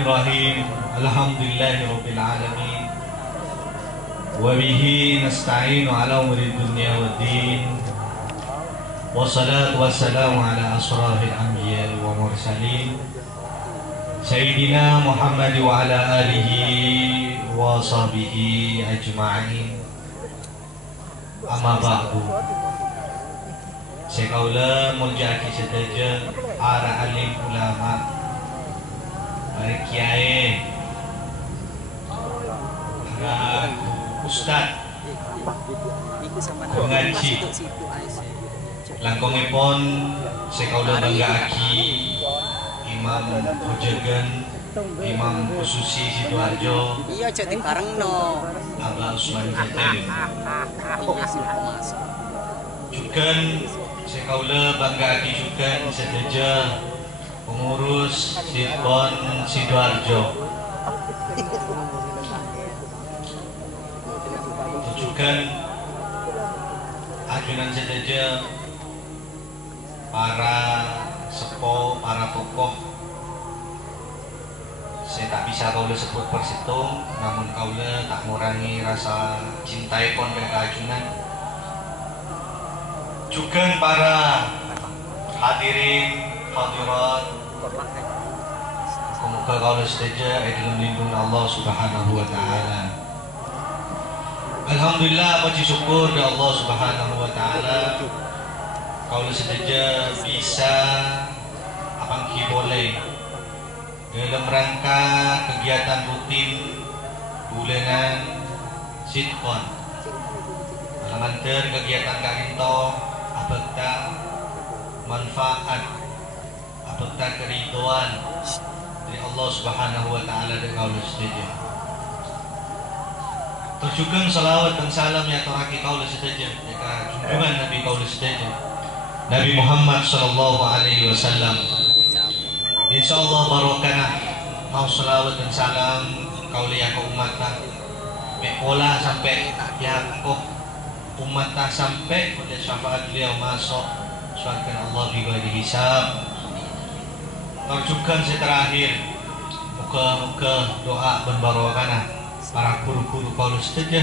Bismillahirrahmanirrahim. Alhamdulillahirabbil alamin. Wa bihi nasta'inu ala umuri dunya waddin. Wassalatu wassalamu ala asrafil anbiya wa mursalin. Sayyidina Muhammad wa ala alihi wa sahbihi ajma'in. Amma ba'du. Sekaula muljaki sedaja ara alim ulama para kiai, para ustad, pengaji, langkongipun sekaula banggaaki Imam Hujagan, Imam Khususi Sidoarjo, iya jadi bareng no Abah Usman Jatin. Juga sekaula banggaaki juga sedaja pengurus Sidpon Sidoarjo. Tujukan ajunan sedaja para sepo, para tokoh. Saya tak bisa kaula sebut persitung, namun kaula tak mengurangi rasa cintai pon ajunan. Juga para hadirin hadirat, semoga kaula sedaja dalam lindungan Allah Subhanahu wa taala. Alhamdulillah, puji syukur kepada Allah Subhanahu wa taala. Kaula sedaja bisa apangki boleh dalam rangka kegiatan rutin bulanan Sidkon. Alamanter kegiatan karinto abekta manfaat, abekta keriduan dari Allah Subhanahu wa taala dan kaula sedaja. Terjugeng salawat dan salam ya toraki kaula sedaja ya junjungan Nabi kaula sedaja, Nabi Muhammad sallallahu alaihi wasallam. Insyaallah barokah mau salawat dan salam kaula ya ke umatah mekola sampai ya kok umatah sampai pada syafaat beliau masuk surga Allah bighairi hisab. Terjugeng terakhir muka-muka doa ben barokah para guru-guru kaula sedaja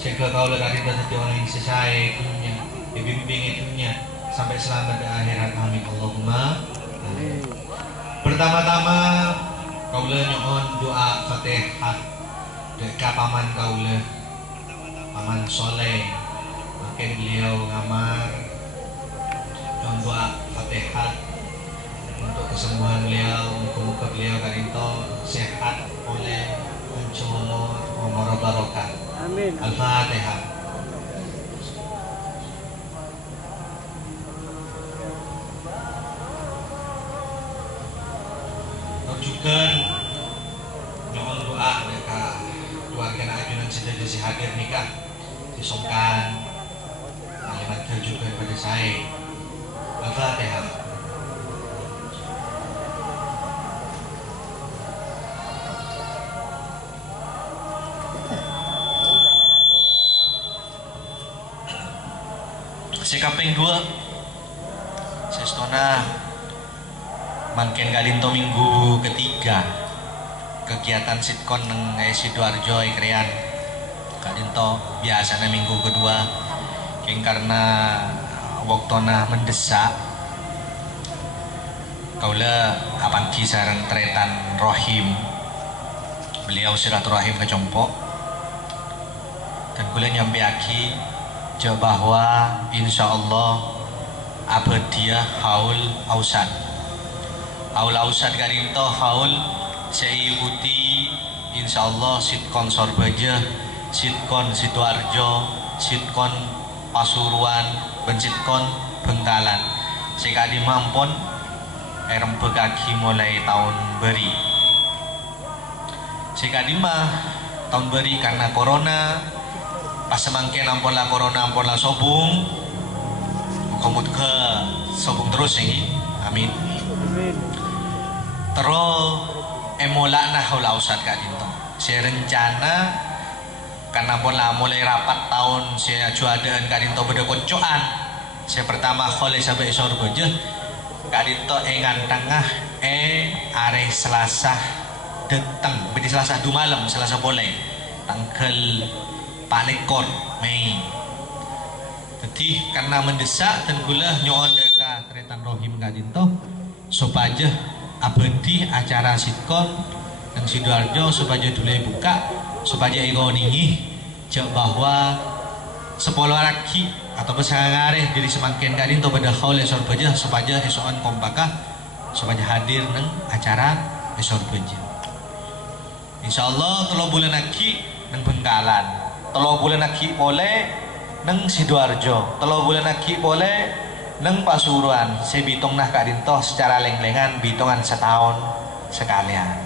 sehingga kaula karinta dadi orang yang sesuai dunia, dibimbing dunia sampai selamat di akhirat. Amin Allahumma amin. Pertama-tama kaula nyuwun doa Fatihah dekat paman kaula, paman soleh, makin beliau ngamar nyuwun doa Fatihah untuk kesembuhan beliau, muka-muka beliau karinta sehat oleh umur umur barokah. Amin. Al-Fatihah. Juga nyuwun doa dekat keluarga ajunan sedaja si hadir nikah disongkan alimat juga kepada saya. Al-Fatihah. Sekaping dua sestona mangken galinto minggu ketiga kegiatan Sidkon neng Sidoarjo ikrean galinto biasanya minggu kedua king karena waktona mendesak kaula apangki sareng tretan rohim beliau silaturahim ke Compok dan kula nyampeaki bahwa insyaallah abadiah haul ausad garinto haul saya ikuti insyaallah Sidkon Sorbaja, Sidkon Sidoarjo, Sidkon Pasuruan, ben Sidkon Bengkalan sekali mampun rembegaki mulai tahun beri sekali mah tahun beri karena corona pas semangkin ampunlah corona ampunlah sobung komut ke sobung terus ini amin. Terus emolak nah haula usad kadinto saya rencana karena mulai rapat tahun saya juadaan kadinto beda koncoan saya pertama khole sampai isor bojo kadinto engan tengah are Selasa datang di Selasa 2 malam, Selasa boleh tanggal 4 Mei. Jadi karena mendesak dan gula nyoon deka Tretan Rohim kadinto supaya abadi acara sitkon dan Sidoarjo supaya dulu buka supaya ego ningi jauh bahwa 10 lagi atau pesangareh dari semakin kadinto pada haul esor baja supaya esoan kompakah supaya hadir neng acara esor baja. Insyaallah 3 bulan lagi neng Bengkalan, 3 bulan lagi boleh neng Sidoarjo, 3 bulan lagi boleh neng Pasuruan. Saya bitung nah kadinto secara leng-lengan bitungan setahun sekalian.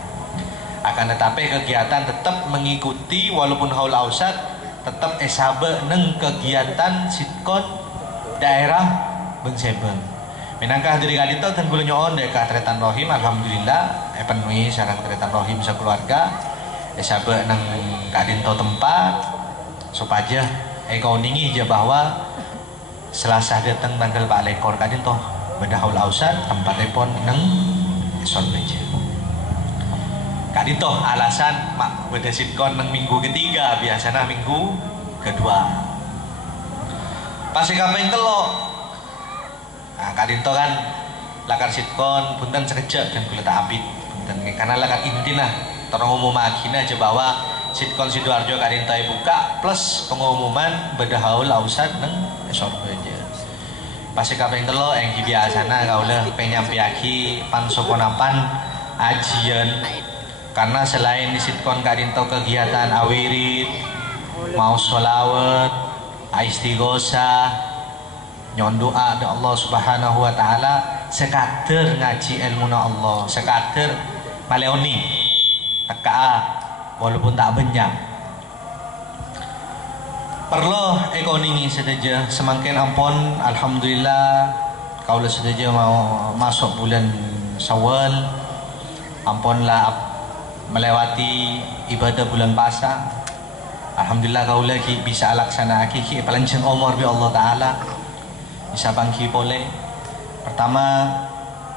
Akan tetapi kegiatan tetap mengikuti walaupun haul ausat tetap esabe neng kegiatan sitkon daerah Bengsebeng. Minangkah dari kadinto dan gula nyoon deka Tretan Rohim alhamdulillah penuhi sarang Tretan Rohim sekeluarga esabe neng kadinto tempat supaya kau ningi aja bahwa Selasa datang tanggal 4 lekor kadinto beda haul ausat tempat pon neng esor beja. Kadinto alasan mak beda sitkon neng minggu ketiga biasanya minggu kedua. Pasti kapeng telo. Nah, kadinto kan lakar sitkon punten sekejap dan gula tak abit punten karena lakar inti nah terang umum akhirnya aja bahwa sitkon Sidoarjo kadinto buka plus pengumuman beda haul ausat neng esor beja. Pasti kapeng telo yang biasana kaulah penyampiaki pansokonapan ajian. Karena selain di sitkon kadinto kegiatan awirid, mau sholawat, istighosah, nyon doa da Allah Subhanahu wa taala, sekader ngaji ilmu na Allah, sekader maleoni teka walaupun tak banyak. Perlu ekonomi saja semakin ampun alhamdulillah kaulah saja mau masuk bulan Syawal ampunlah melewati ibadah bulan puasa. Alhamdulillah kau lagi bisa laksana kiki pelanceng umur bi Allah Taala bisa bangki boleh. Pertama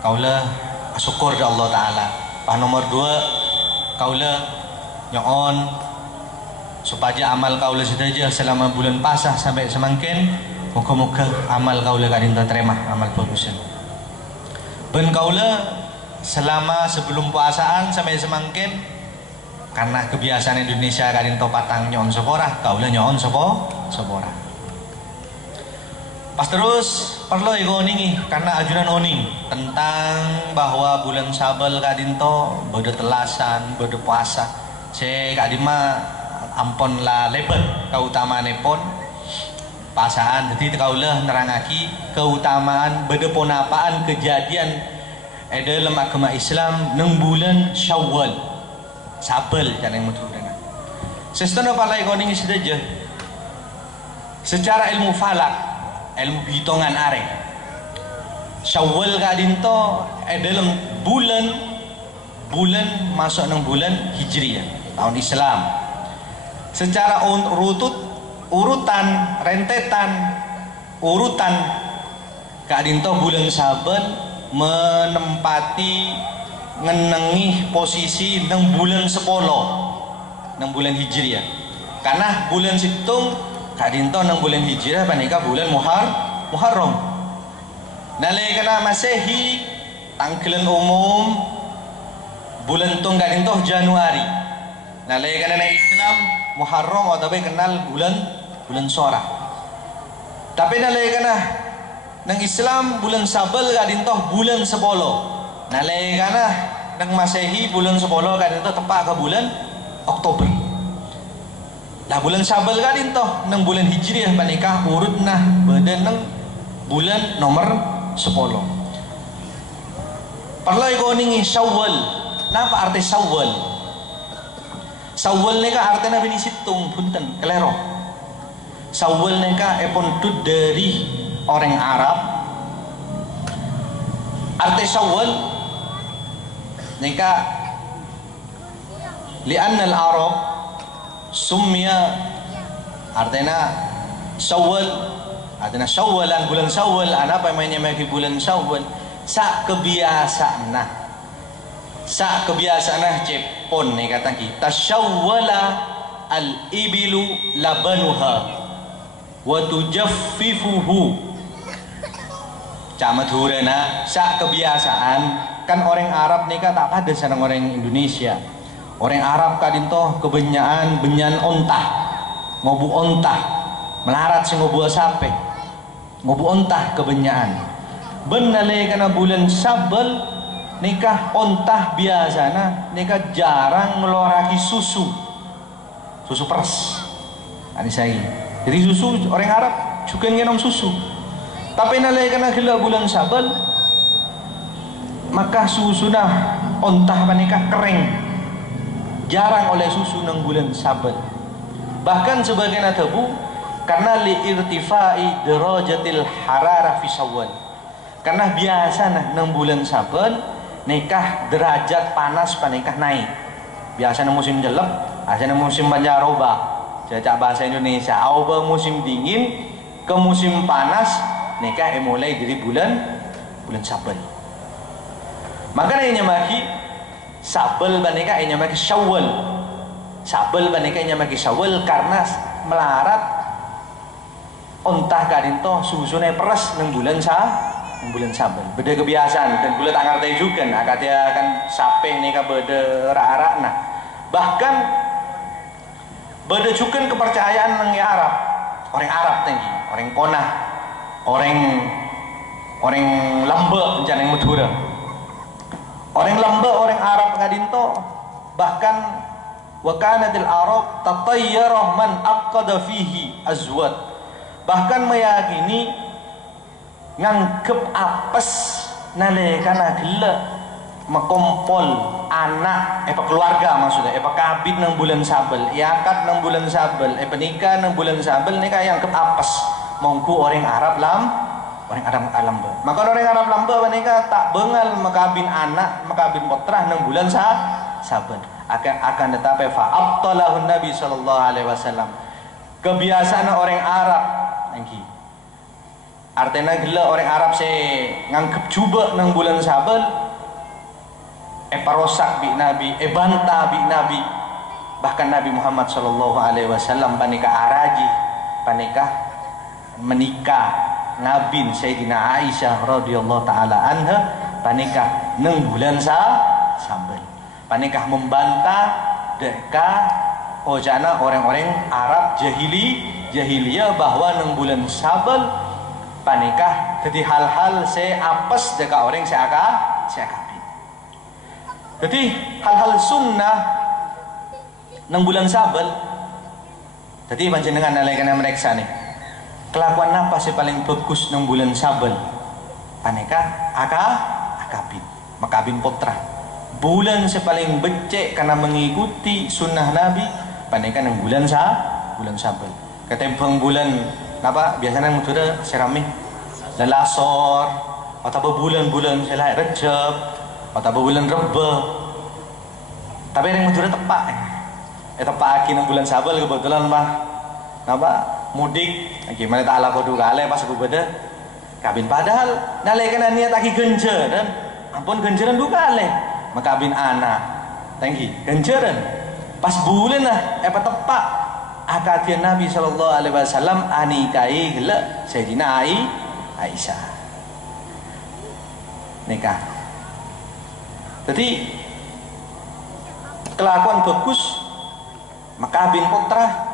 kau lah syukur di Allah Taala. Nomor 2 kau lah nyoon supaya amal kau lah saja selama bulan puasa sampai semakin moga-moga amal kau lah kadinto terima amal bagusan. Ben kau lah selama sebelum puasaan sampai semakin karena kebiasaan Indonesia kadinto patang nyon seporah kaulah nyon seporah pas terus perlu ego ningi karena ajunan oning tentang bahwa bulan Sabel kadinto beda telasan beda puasa saya kadima ampon lah lebat keutamaan pon pasaan jadi kaulah nerangaki keutamaan beda ponapaan kejadian dalam agama Islam neng bulan Syawal Sabel jangan yang mudah-mudahan. Sistem apa lagi kau ini saja. Secara ilmu falak, ilmu hitungan arek. Syawal kadinto dalam bulan masuk neng bulan Hijriyah tahun Islam. Secara urutan rentetan urutan kadinto bulan Sabel menempati ngenengi posisi neng bulan 10 neng bulan Hijriah karena bulan situng kadinto neng bulan Hijriah panika bulan Muharram nalai kena Masehi tangkilan umum bulan tung kadinto Januari nalai kena Islam Muharram atau kenal bulan Sorah tapi nalai kena nang Islam bulan Sabel kadinto bulan 10 nalai kana nang Masehi bulan 10 kadinto tepat ke bulan Oktober lah bulan Sabel kadinto nang bulan Hijriah panikah urut nah beda nang bulan nomor 10 perlu iko ningi Syawal napa arti Syawal Syawal neka artinya bini situng punten kelero Syawal neka epon tud dari orang Arab arti Syawal nika li'anna al-Arab sumya artinya Syawal artinya Syawalan bulan Syawal apa namanya bagi bulan Syawal sa kebiasaan nah Sa kebiasaan Jepun nih kata kita syawwala al-ibilu labanuha wa tujaffifuhu. Cak madurena sa kebiasaan kan orang Arab nih tak pada sareng orang Indonesia. Orang Arab kadinto kebenyaan benyan ontah, ngobu ontah, melarat sing ngobu sape, ngobu ontah kebenyaan. Benale kana bulan Sabel nikah ontah biasana nikah jarang ngeloraki susu peres. Ani saya. Jadi susu orang Arab juga ngenom susu. Tapi nale kana gila bulan Sabel maka susuna ontah panikah kering. Jarang oleh susu nang bulan Sabel. Bahkan sebagian tabu karena li irtifai darajatil hararah fi Syawal. Karena biasa nang bulan Sabel nikah derajat panas panikah naik. Biasa nang musim jelek, biasa nang musim pancaroba. Jajak bahasa Indonesia, awal musim dingin ke musim panas nikah mulai dari bulan Sabel. Maka nanya maki Sabel banika nyamaki Syawal. Sabel banika nyamaki Syawal karena melarat ontah kadinto susune peres nang bulan Sabel. Beda kebiasaan dan kula tak ngerti juga akadnya kan sape nika beda rak-rakna. Bahkan beda juga kepercayaan nang Arab. Orang Arab tinggi, orang Konah, orang Lambe jangan Madura. Orang Lambe, orang Arab kadinto bahkan wa kanatil Arab tatayyara man aqada fihi azwat. Bahkan meyakini nganggep apes nalekana gila makompol anak keluarga maksudnya kabit nang bulan Sabel, iakad nang bulan Sabel, nikah nang bulan Sabel nikah yang apes mongku orang Arab orang Lambe. Maka orang Arab Lambe menika tak bengal makabin anak, makabin putra nang bulan Sabel. Akan tetapi fa abtalahun Nabi sallallahu alaihi wasallam. Kebiasaan orang Arab nangki. Artinya gila orang Arab se nganggep juba nang bulan Sabel parosak bi Nabi, bantah bi Nabi. Bahkan Nabi Muhammad sallallahu alaihi wasallam panika araji, panika menikah ngabin Sayyidina Aisyah radhiyallahu taala anha panikah nang bulan Sabel. Panikah membantah deka ojana orang-orang Arab jahiliyah bahwa nang bulan Sabel panikah jadi hal-hal se apes deka orang se akabin. Jadi hal-hal sunnah nang bulan Sabel. Jadi panjenengan nalekana mereka nih. Kelakuan apa sih paling bagus nang bulan Sabel? Paneka akabin, makabin putra. Bulan paling becek karena mengikuti sunnah Nabi. Paneka nang bulan Sabel. Ketembang bulan apa? Biasanya nang muda serami, lelasor, atau bulan-bulan selai Rejab, atau bulan Reba. Tapi yang muda tepak. Tepak aki nang bulan Sabel kebetulan mah. Napa? Mudik gimana tak ala kodu kale pas aku beda kabin padahal nalekana niat aki genjeran ampun genjeran du kale makabin anak tangki genjeran pas bulan lah tepak akadian Nabi sallallahu alaihi wasallam anikai gila Sayyidina Aisyah nikah. Jadi kelakuan bagus makabin putra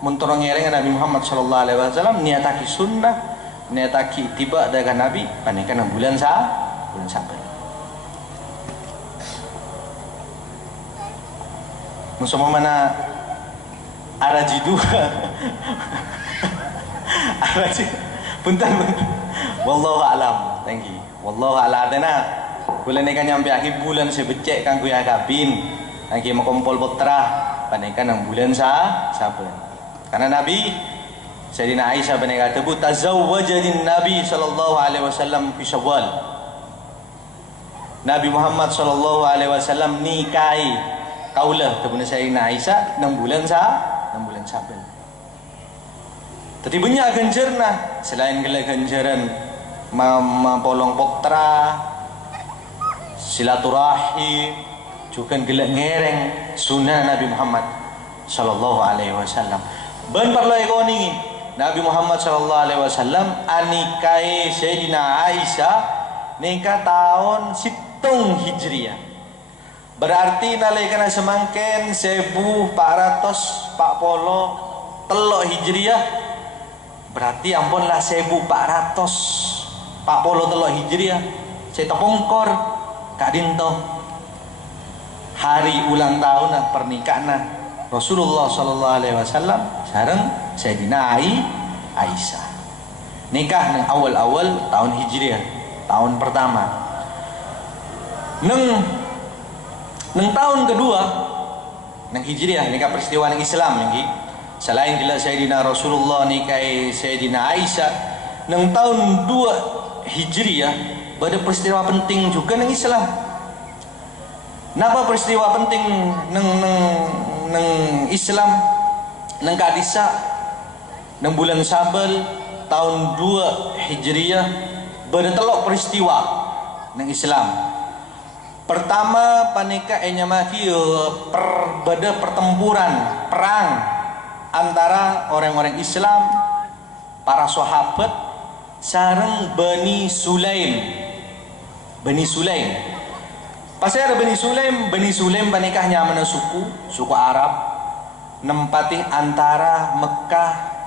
munturang ngereng Nabi Muhammad sallallahu alaihi wasallam niataki sunnah niataki tiba dengan Nabi panikan bulan Sabel. Musuh mana araji dua araji punten wallahu alam thank you wallahu alam dana bulan ini kan nyampe akhir bulan sebecek kan kuya kabin lagi makompol putra panikan bulan Sabel. Karena Nabi Sayyidina Aisyah benar kata tazawwajani Nabi sallallahu alaihi wasallam fi Syawal. Nabi Muhammad sallallahu alaihi wasallam nikahi kaulah kepada Sayyidina Aisyah 6 bulan Sabel. Tadi banyak genjerna selain gila genjeran mempolong putra silaturahim juga gelak ngereng sunnah Nabi Muhammad sallallahu alaihi wasallam. Ben perlu ikoni Nabi Muhammad sallallahu alaihi wasallam anikai Sayyidina Aisyah nikah tahun 7 Hijriah. Berarti nalekana semangken 1440 telok Hijriah. Berarti ampunlah 1440 telok Hijriah. Saya tepungkor Kak Dinto hari ulang tahun pernikahan Rasulullah sallallahu alaihi wasallam sareng Sayyidina Aisyah. Nikah nang awal-awal tahun Hijriah, tahun pertama. Nang tahun kedua nang Hijriah nikah peristiwa nang Islam nggih. Selain gila Sayyidina Rasulullah nikahi Sayyidina Aisyah nang tahun 2 Hijriah ada peristiwa penting juga nang Islam. Napa peristiwa penting nang Islam nang kadisa nang bulan Sabal tahun 2 Hijriah ada telok peristiwa nang Islam. Pertama panika enyamaki beda pertempuran perang antara orang-orang Islam, para sahabat sareng Bani Sulaim. Bani Sulaim. Pasal ada Bani Sulaim panikahnya mana suku Arab nempati antara Mekah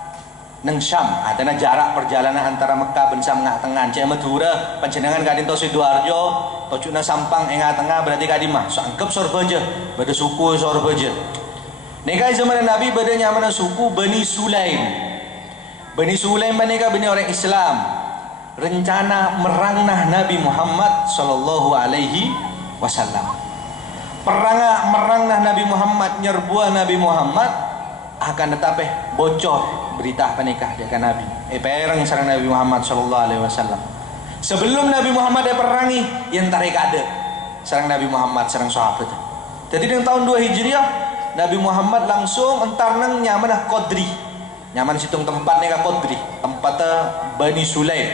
nang Syam. Adana jarak perjalanan antara Mekah ben Syam ngak tengah. Cek Madura panjenengan kadin to Sidoarjo, tocuna Sampang ngak tengah berarti kadimah. So anggap sorbaja, beda suku sorbaja. Nikah zaman Nabi badanya mana suku Bani Sulaim. Bani Sulaim menikah bani orang Islam. Rencana merangnah Nabi Muhammad sallallahu alaihi wasallam. Merangnah Nabi Muhammad, nyerbuah Nabi Muhammad akan tetapi bocor berita penikah dia kan Nabi. Perang sareng Nabi Muhammad sallallahu alaihi wasallam. Sebelum Nabi Muhammad perangi yang tarik ada sareng Nabi Muhammad sareng sahabat. Jadi di tahun 2 Hijriah Nabi Muhammad langsung entar nang nyaman Qadri. Nyaman situng tempatnya Qadri, tempatnya Bani Sulaim.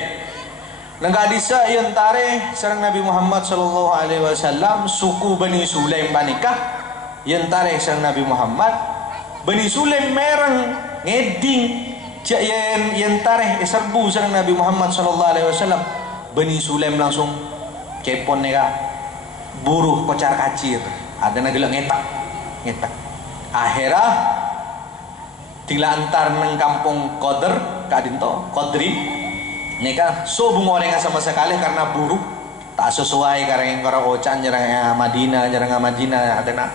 Nang kadisa yang tare sareng Nabi Muhammad sallallahu alaihi wasallam suku Bani Sulaim panikah yang tare sareng Nabi Muhammad. Bani Sulaim mereng ngeding cak yang tare serbu sareng Nabi Muhammad sallallahu alaihi wasallam. Bani Sulaim langsung cepon nega buruh kocar kacir. Ada nagela ngetak. Akhirnya tinggal antar neng kampung Qadri neka so bungo orang sama sekali karena buruk tak sesuai karena yang orang ocan jarang Madinah ada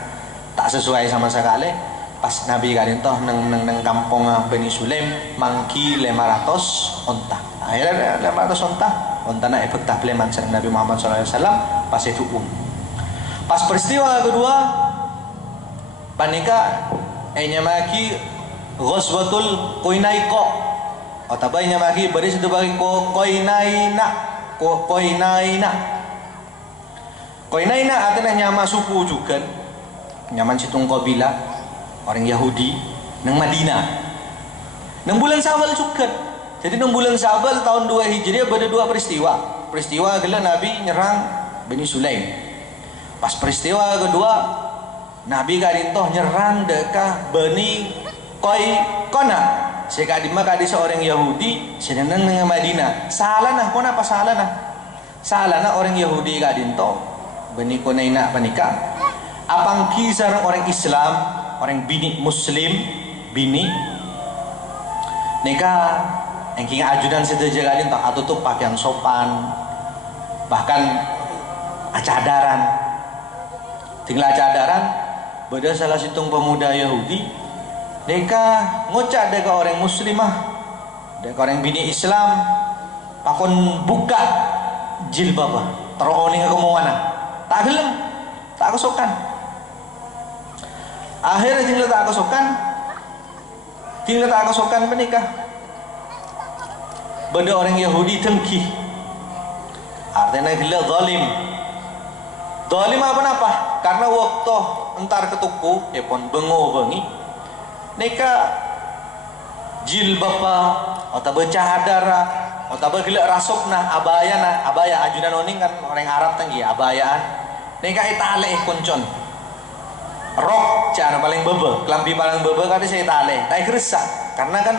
tak sesuai sama sekali. Pas Nabi kadinto neng kampung Bani Sulaim mangki 500 onta. Akhirnya 500 onta na efek tapleman sareng Nabi Muhammad SAW pas itu Pas peristiwa kedua panika nyamaki Ghazwatul Qoinaiko atau nyamaki baris itu bagi Qoinaina artinya nyama suku juga nyaman situng kabila orang Yahudi nang Madinah nang bulan Syawal juga. Jadi nang bulan Syawal tahun 2 Hijriah ada 2 peristiwa gila Nabi nyerang Bani Sulaim. Pas peristiwa kedua Nabi kadintoh nyerang dekah Bani Qoinqona. Sekadima kadi seorang Yahudi sedang nang Madinah. Salah nah kona apa salah nah? Salah nah orang Yahudi kadintoh Bani Qonaina panika. Apang kisah orang Islam, orang bini Muslim, bini nikah engking ajudan sedaja kadintoh atau tuh pakaian sopan, bahkan acadaran. Tinggal cadaran beda salah situng pemuda Yahudi deka ngocak deka orang muslimah deka orang bini Islam pakon buka jilbab teroni ke kemana tak gelem tak kesokan. Akhirnya tinggal tak kesokan menikah beda orang Yahudi dengki artinya gila zalim. Zalim apa? Karena waktu entar ketuku ya pun bengi neka jilbab atau bercadara atau bergelak rasukna abaya ajudan oning kan orang Arab tanggi abayaan neka itale koncon rok cara paling bebe, kelambi paling bebe kada saya tale, tai keresa. Karena kan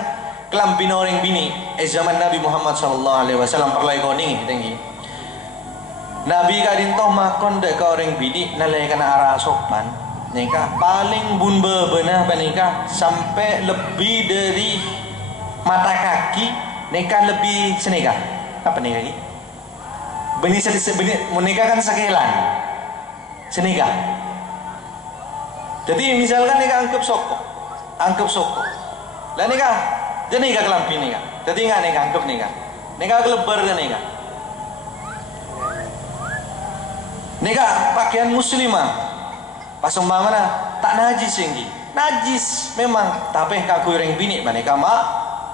kelambi orang bini zaman Nabi Muhammad sallallahu alaihi wasallam perlai koning tinggi. Nabi kadin toh makon dek ka orang bini nalai kana arah sopan. Nikah paling bun bebe nah nikah sampai lebih dari mata kaki nikah lebih senikah. Apa nikah ini? Benih menikah kan sekelan senikah. Jadi misalkan nikah anggap soko lah nikah jadi nikah kelampi nikah jadi nggak nikah anggap nikah kelebar kan nikah pakaian muslimah pas umpamana tak najis tinggi najis memang tapi kaku orang bini nikah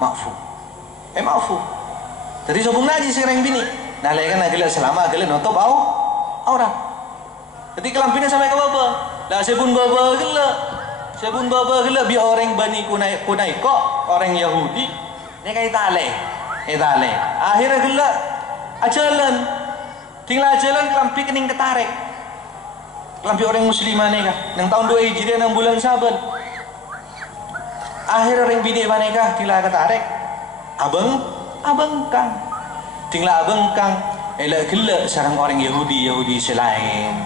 maafu jadi sobung najis orang bini nah lekan agak selama agak nutup aurat jadi kelampinya sampai ke bawah lah sebun baba gila bi orang Bani Kunaiko orang Yahudi ni kai tale akhirnya gila ajalan tinggal ajalan kelampi kening ketarik kelampi orang muslimah ni kah nang tahun 2 Hijriah nang bulan Saban akhir orang bini manekah tinggal ketarik abang kang tinggal abang kang elak gila sarang orang Yahudi selain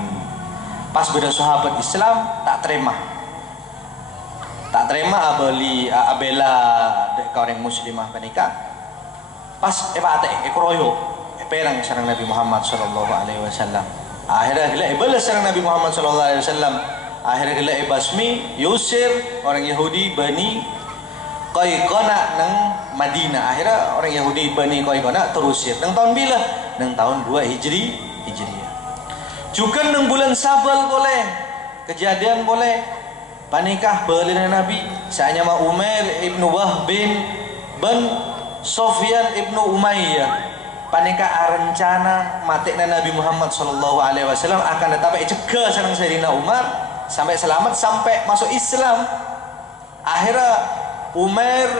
pas beda sahabat Islam tak terima abela dek orang muslimah menikah pas ekroyo perang sareng Nabi Muhammad sallallahu alaihi wasallam akhirnya gila balas sareng Nabi Muhammad sallallahu alaihi wasallam akhirnya gila basmi yusir orang Yahudi Bani Qayqana nang Madinah akhirnya orang Yahudi Bani Qayqana terusir nang tahun bila nang tahun 2 Hijriah juga nang bulan Sabal boleh kejadian boleh panikah berlina Nabi saya nama Umair ibnu Wahb bin Sofyan ibnu Umayyah panikah rencana matikna Nabi Muhammad sallallahu alaihi wasallam akan tetapi cegah sareng Sayyidina Umar sampai selamat sampai masuk Islam akhirnya Umair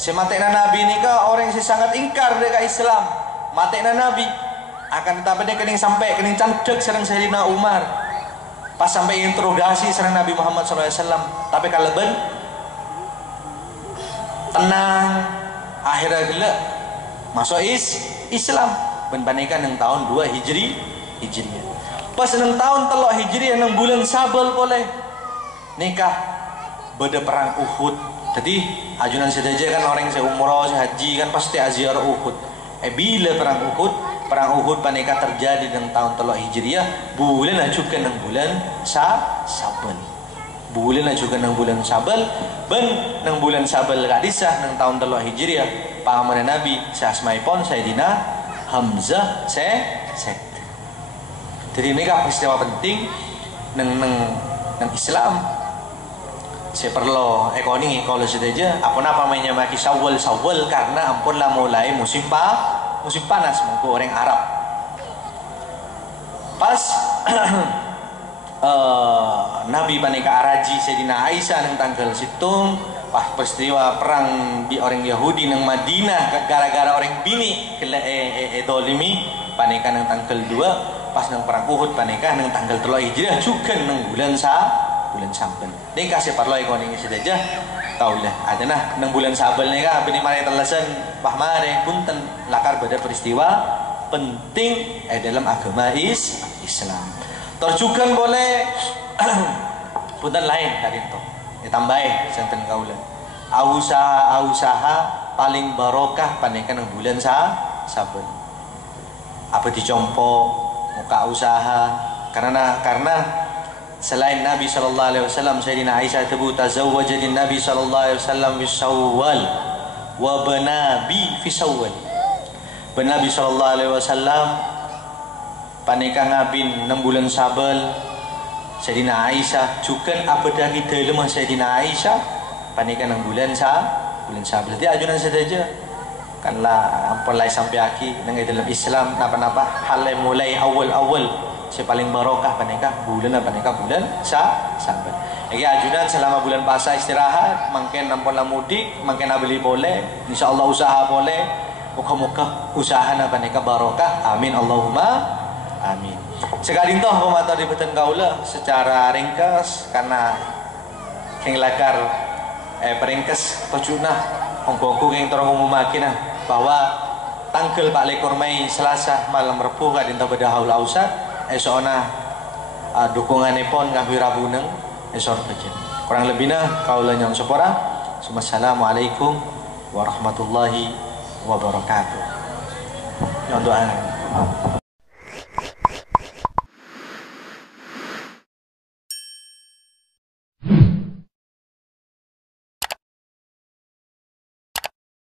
si matikna Nabi nikah orang yang sangat ingkar dekat Islam matikna Nabi akan tetapi dia kening sampai kening candek sareng Sayyidina Umar pas sampai interogasi sareng Nabi Muhammad SAW tapi kaleben tenang akhirnya gila masuk Islam berbandingkan dengan tahun 2 Hijriah pas dengan tahun 3 Hijriah nang bulan Sabal boleh nikah beda perang Uhud jadi ajunan sedaja kan orang yang umroh haji kan pasti aziarah Uhud bila perang Uhud panika terjadi dalam tahun 3 Hijriah bulan ajukan nang bulan Sabal bulan ajukan nang bulan Sabal ben nang bulan Sabal kadisah nang tahun 3 Hijriah paman Nabi sasmaipun Sayyidina Hamzah jadi ini peristiwa penting nang Islam saya perlu ekonomi kalau saja apa namanya maki Syawal karena ampunlah mulai musim panas mungkin orang Arab pas Nabi panika araji Sayyidina Aisyah nang tanggal situng pas peristiwa perang di orang Yahudi nang Madinah gara-gara orang bini kela dolimi panika nang tanggal 2 pas nang perang Uhud panika nang tanggal 3 Hijriah juga nang bulan Saban ini kasih parlo ekonomi saja kaulah ada nah nang bulan Saban ni ka bini mari telesan pahmare punten lakar pada peristiwa penting dalam agama Islam terjukan boleh punten lain tadi itu ditambahin senten kaulah usaha paling barokah panekan nang bulan Saban apa dicompo muka usaha karena selain Nabi sallallahu alaihi wasallam Sayyidina Aisyah tebu tazawwajin Nabi sallallahu alaihi wasallam fi Syawal wa banabi fi Syawal. Nabi sallallahu alaihi wasallam panikah ngabin 6 bulan Sabal Sayyidina Aisyah juga abedah di dalam Sayyidina Aisyah panikah 6 bulan Sabal. Jadi ajunan saja kanlah ampun sampai akhir nang dalam Islam napa-napa hal mulai awal saya paling barokah panikah bulan Saban. Lagi ajudan selama bulan puasa istirahat, mungkin nampun mudik, mungkin beli boleh, insyaallah usaha boleh. Muka-muka usaha panikah barokah. Amin Allahumma amin. Sekali toh pemata di beten kaula secara ringkas karena keng lakar peringkas tujuna ongkongku keng torong umumakin bahwa tanggal 4 Mei Selasa malam Rebu kadinta bedahaul ausat esona dukunganipun ngahwi rabuneng esor pejen. Kurang lebihnya kaula nyong sepora. Assalamualaikum warahmatullahi wabarakatuh. Nyong doa.